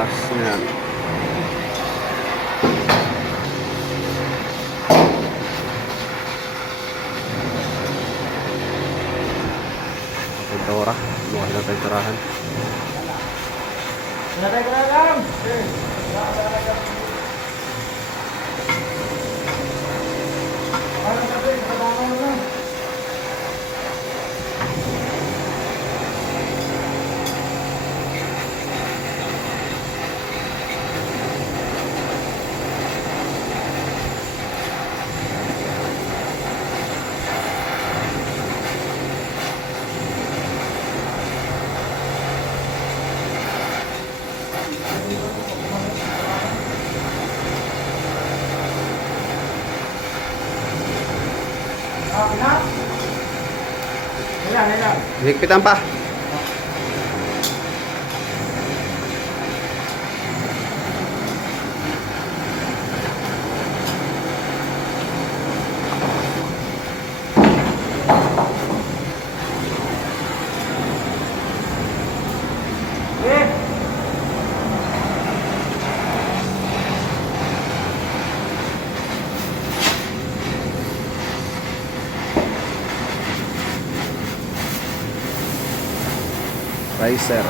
taas na yan. Pintura. Bukas na pinturahan. Higpitan pa. Riser.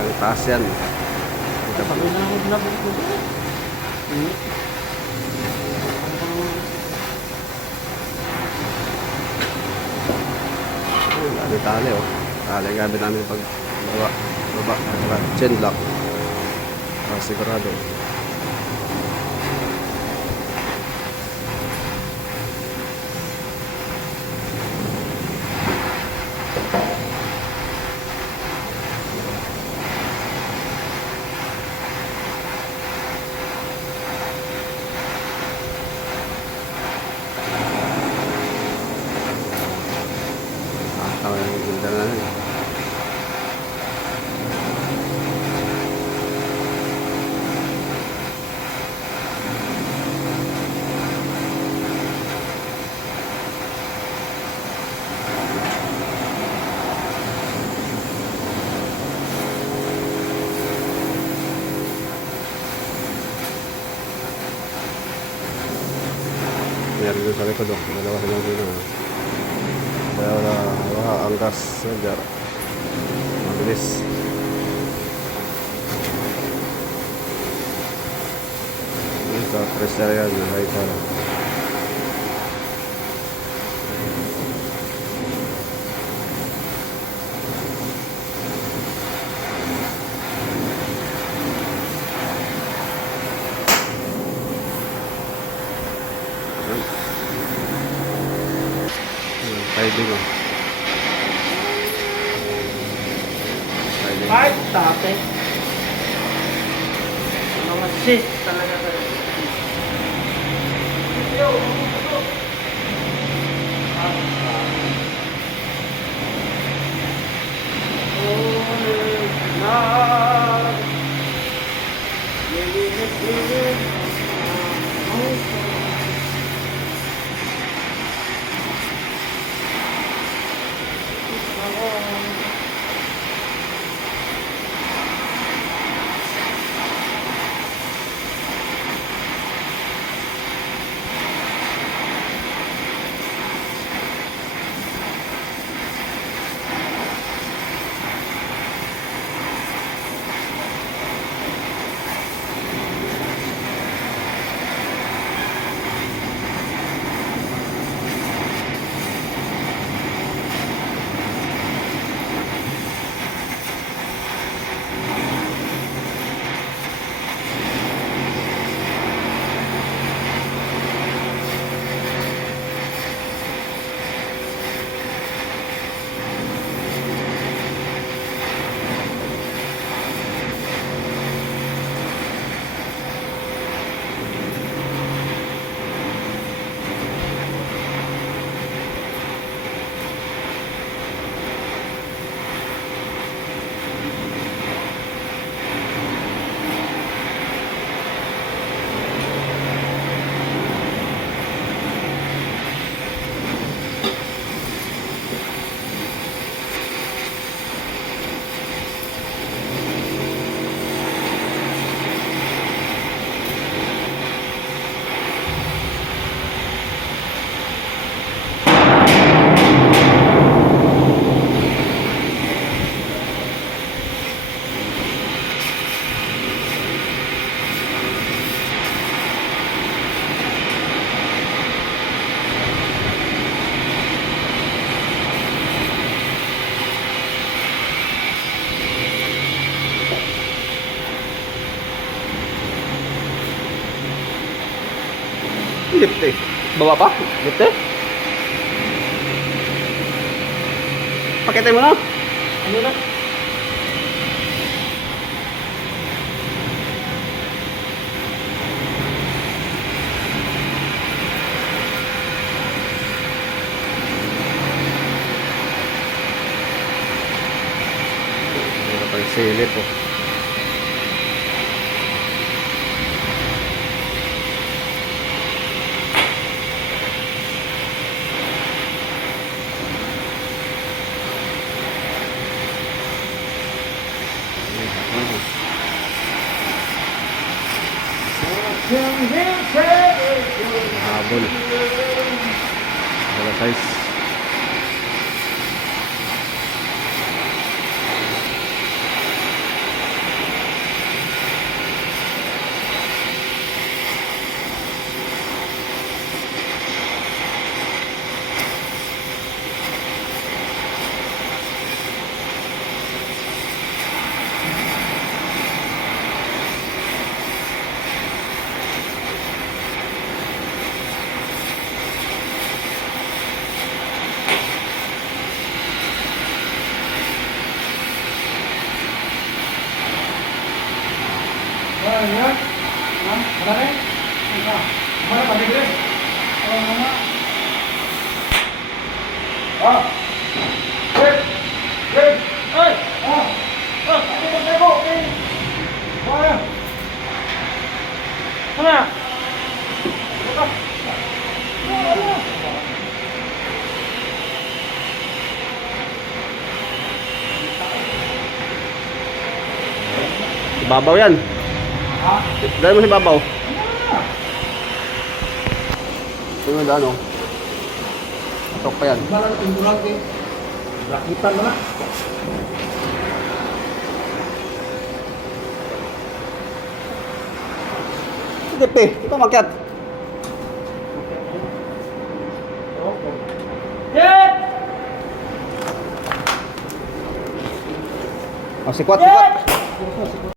Ang taas yan. Ito pa. Dami tali oh. Tali gamit namin pag baba at chain lock. Sigurado. Ganda na yun. Meron doon sa likod oh. Dalawa silang doon. Kaya wala ang gas sajar. Mabilis. Ito, pressure yan. Hightar. Tiding oh. Ay, tate. Mga sis talaga talaga. Lift eh. Baba pa? Lift eh? Pakitin mo na. Ano na? Meron pa yung silip oh. Habol. Wala size. Babaw yan. Dahil mo si babaw. Ito yung daan oh. Atok pa yan. Balang timbulang din. Rakitan mo na. Sige pe, ito makyat. Jet! Oh, sikwat, sikwat.